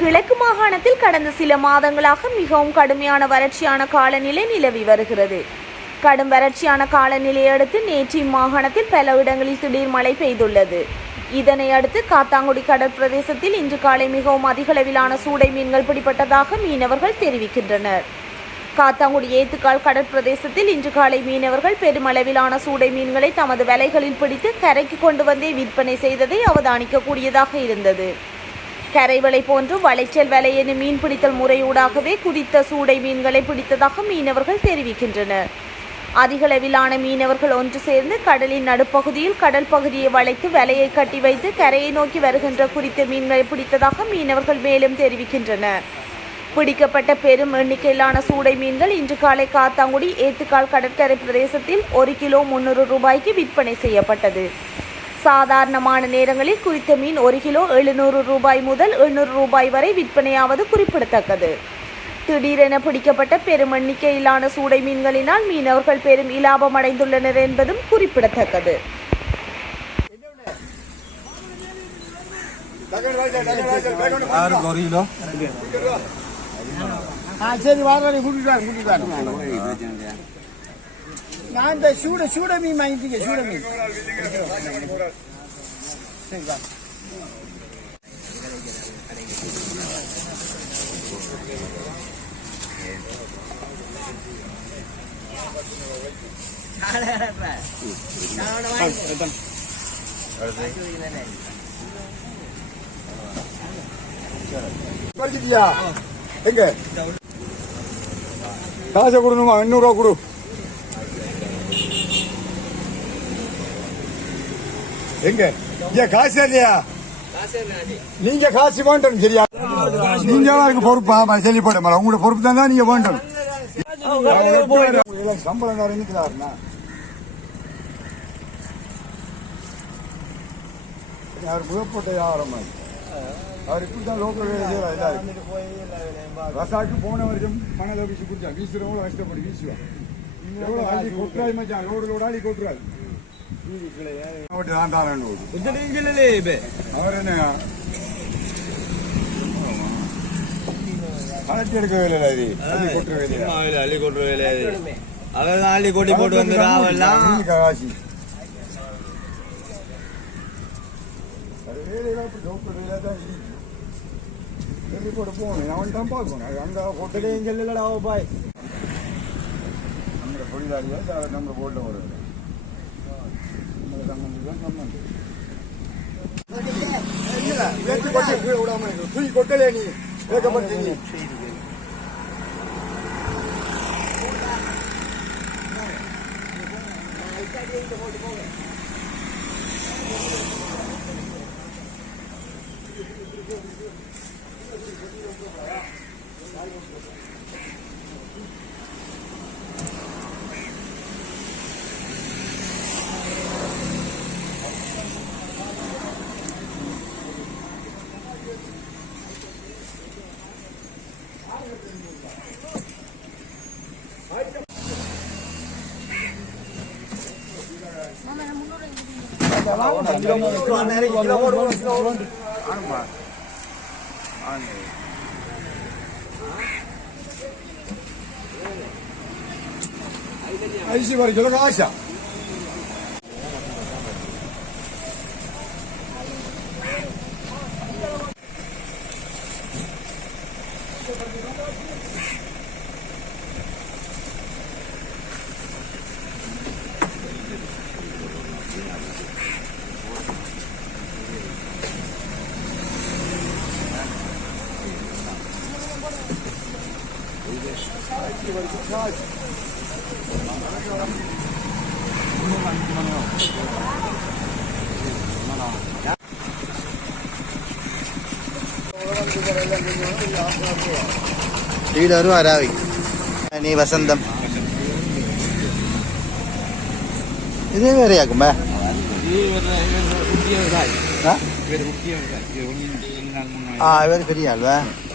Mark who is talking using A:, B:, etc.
A: கிழக்கு மாகாணத்தில் கடந்த சில மாதங்களாக மிகவும் கடுமையான வறட்சியான காலநிலை நிலவி வருகிறது. கடும் வறட்சியான காலநிலையை அடுத்து நேற்று இம்மாகாணத்தில் பல இடங்களில் திடீர் மழை பெய்துள்ளது. இதனை அடுத்து காத்தாங்குடி கடற்பிரதேசத்தில் இன்று காலை மிகவும் அதிகளவிலான சூடை மீன்கள் பிடிப்பட்டதாக மீனவர்கள் தெரிவிக்கின்றனர். காத்தாங்குடி ஏத்துக்கால் கடற்பிரதேசத்தில் இன்று காலை மீனவர்கள் பெருமளவிலான சூடை மீன்களை தமது வலைகளில் பிடித்து கரைக்கு கொண்டு வந்தே விற்பனை செய்ததை அவதானிக்கக்கூடியதாக இருந்தது. கரைவலை போன்று வளைச்சல் வலை எனும் மீன் பிடித்தல் முறையூடாகவே குறித்த சூடை மீன்களை பிடித்ததாக மீனவர்கள் தெரிவிக்கின்றனர். அதிகளவிலான மீனவர்கள் ஒன்று சேர்ந்து கடலின் நடுப்பகுதியில் கடல் பகுதியை வளைத்து வலையை கட்டி வைத்து கரையை நோக்கி வருகின்ற குறித்த மீன்களை பிடித்ததாக மீனவர்கள் மேலும் தெரிவிக்கின்றனர். பிடிக்கப்பட்ட பெரும் எண்ணிக்கையிலான சூடை மீன்கள் இன்று காலை காத்தாங்குடி ஏத்துக்கால் கடற்கரை பிரதேசத்தில் ஒரு கிலோ முன்னூறு ரூபாய்க்கு விற்பனை செய்யப்பட்டது. சாதாரணமான நேரங்களில் குறித்த மீன் ஒரு கிலோ எழுநூறு ரூபாய் முதல் எண்ணூறு ரூபாய் வரை விற்பனையாவது குறிப்பிடத்தக்கது. திடீரென பிடிக்கப்பட்ட பெரும் எண்ணிக்கையிலான சூடை மீன்களினால் மீனவர்கள் பெரும் இலாபம் அடைந்துள்ளனர் என்பதும் குறிப்பிடத்தக்கது. சரி வாங்க கூட்டிட்டு வாங்க கூட்டிட்டு வாங்க. நான் இந்த சூட சூட மீன் வாங்கிட்டீங்க சூட மீன். சரி வா
B: எங்க? காசை கொடுணுமா எண்ணூறுவா கொடு. எங்க? இங்க காசு இல்லையா? நீங்க காசு வேண்டணும் சரியா? நீங்க அதுக்கு பொறுப்பா? சொல்லி போட மேடம் உங்களோட பொறுப்பு தான் நீங்க வேண்டணும் இதெல்லாம் சம்பளம் நிறைஞ்சிக்கிறாருண்ணா யார் முதற்பட்ட வியாபாரம் மாதிரி அவர் இப்படி தான் லோக்கல் வேலை செய்யறாரு எல்லாரும். ரசாக்கு போன வருஷம் மணல வீசி குடிச்சா வீசுறவங்களும் கஷ்டப்பட்டு வீசுவான் எவ்வளவு அள்ளி கொட்டுறாரு மச்சான்? லோடு லோடு அள்ளி கொட்டுறாரு அவட்டு நான் தானே அவர் என்ன கலட்டி எடுக்க அது
C: அள்ளி கொட்டுற வேலையா அள்ளி அள்ளி கொட்டி போட்டு வந்து ராவெல்லாம் காசி
B: போட்டு போகணும் அவன் தான் பார்க்கணும் ஹோட்டலே பாய் நம்ம நம்ம போட்டில் வருது நம்ம சம்பந்தம் தான் சம்பந்தம் வெற்றி
C: ஐசி வரைக்கும் ஆசா വീടൊരു വരാവി. ഇനി വസന്തം. ഇത് വേറെയാക്കും വേ ആ? ഇവർ ശരിയാകും